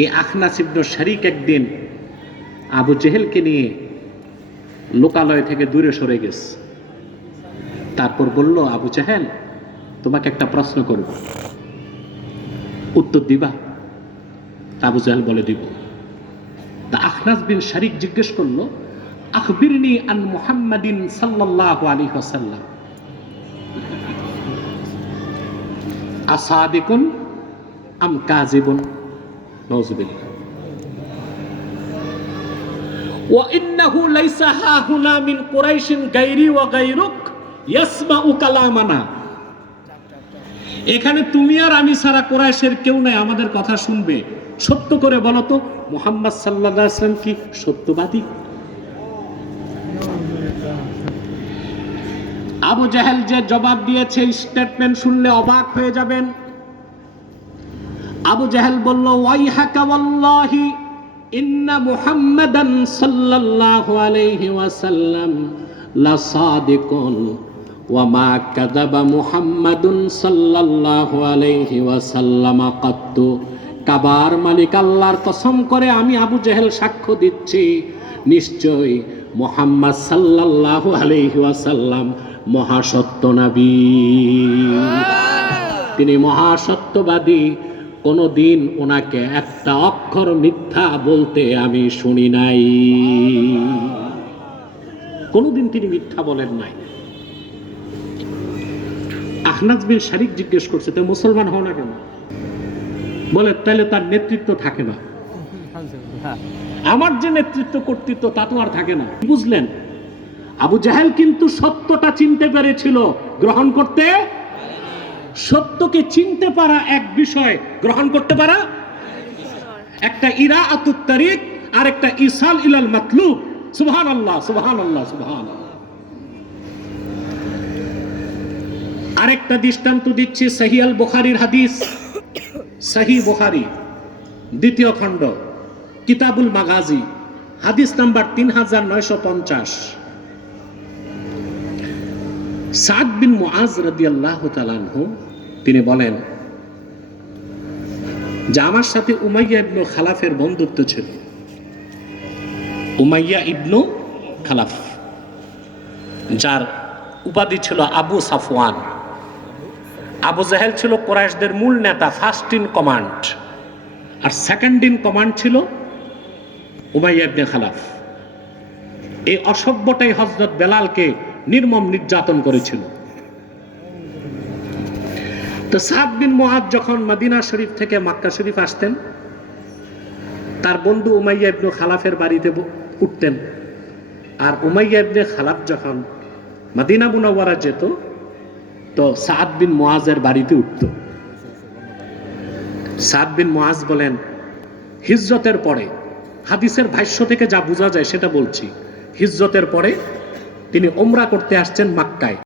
এই আখনাস ইবনে শারিক একদিন আবু জেহেলকে নিয়ে লোকালয় থেকে দূরে সরে গেছে। তারপর বলল, আবু জেহেল, তোমাকে একটা প্রশ্ন করব, উত্তর দিবা? আবু জেহেল বলে, দিব। তা আখনাস বিন শারিক জিজ্ঞেস করলো, আখবিরনি আন মুহাম্মাদিন সাল্লাল্লাহু আলাইহি ওয়াসাল্লাম আসাদিকুন আম কাযিবুন। নাউযুবিল্লাহ। ওয়া ইন্নাহু লাইসা হাহুনা মিন কুরাইশিন গায়রি ওয়া গায়রুক ইয়াসমাউ কালামানা। এখানে তুমি আর আমি ছাড়া কুরাইশের কেউ নাই আমাদের কথা শুনবে। সত্য করে বলো তো, মুহাম্মদ সাল্লাল্লাহু আলাইহি ওয়াসাল্লাম কি সত্যবাদী? আবু জেহেল যে জবাব দিয়েছে, স্টেটমেন্ট শুনলে অবাক হয়ে যাবেন। আবু জেহেল বলল, ওয়াইহাকা ওয়াল্লাহি ইন্না মুহাম্মাদান সাল্লাল্লাহু আলাইহি ওয়াসাল্লাম লা সাদিকুন ওয়া মা কাযাবা মুহাম্মাদুন সাল্লাল্লাহু আলাইহি ওয়াসাল্লাম কাত্তু। কাবার মালিক আল্লাহর কসম করে আমি আবু জেহেল সাক্ষ্য দিচ্ছি, নিশ্চয় মুহাম্মদ সাল্লাল্লাহু আলাইহি ওয়াসাল্লাম মহাসত্য নবী, তিনি মহাসত্যবাদী। কোনদিন ওনাকে একটা অক্ষর মিথ্যা বলতে আমি শুনি নাই, কোনদিন তিনি মিথ্যা বলেন নাই। আখনাস বিন শারিক জিজ্ঞেস করছে, তো মুসলমান হও না কেন? বলে, তাহলে তার নেতৃত্ব থাকে না, আমার যে নেতৃত্ব কর্তৃত্ব তা তো আর থাকে না। বুঝলেন? আবু জেহেল কিন্তু সত্যটা চিনতে পেরেছিল, গ্রহণ করতে। সত্যকে চিনতে পারা এক বিষয়, গ্রহণ করতে পারা একটা। ইরাআতুত তারিক আর একটা ইসাল ইলাল মাতলুব। সুবহানাল্লাহ, সুবহানাল্লাহ, সুবহানাল্লাহ। আরেকটা দৃষ্টান্ত দিচ্ছি, সহিহ আল বুখারীর হাদিস, সহিহ বুখারী দ্বিতীয় খণ্ড কিতাবুল মাগাজি, হাদিস নাম্বার 3950। সাদ বিন মুআজ রাদিয়াল্লাহু তাআলা আনহু তিনি বলেন যে আমার সাথে উমাইয়া ইবনে খালাফের বন্ধুত্ব ছিল। উমাইয়া ইবনে খালাফ, যার উপাধি ছিল আবু সাফওয়ান। আবু জেহেল ছিল কুরাইশদের মূল নেতা, ফার্স্ট ইন কমান্ড, আর সেকেন্ড ইন কমান্ড ছিল উমাইয়া ইবনে খালাফ। এই অসভ্যটাই হযরত বেলালকে নির্মম নির্যাতন করেছিল। তো সাদ বিন মুআজ যখন মদিনা শরীফ থেকে মক্কা শরীফ আসতেন, তার বন্ধু উমাইয়া ইবনে খালাফের বাড়িতে উঠতেন। আর উমাইয়া ইবনে খালাফ যখন মদিনা মুনাওয়ারা যেত, তো সাদ বিন মুআজের বাড়িতে উঠত। সাদ বিন মুআজ বলেন, হিজরতের পরে, হাদিসের ভাষ্য থেকে যা বোঝা যায় সেটা বলছি, হিজরতের পরে তিনি উমরা করতে আসছেন মক্কায়।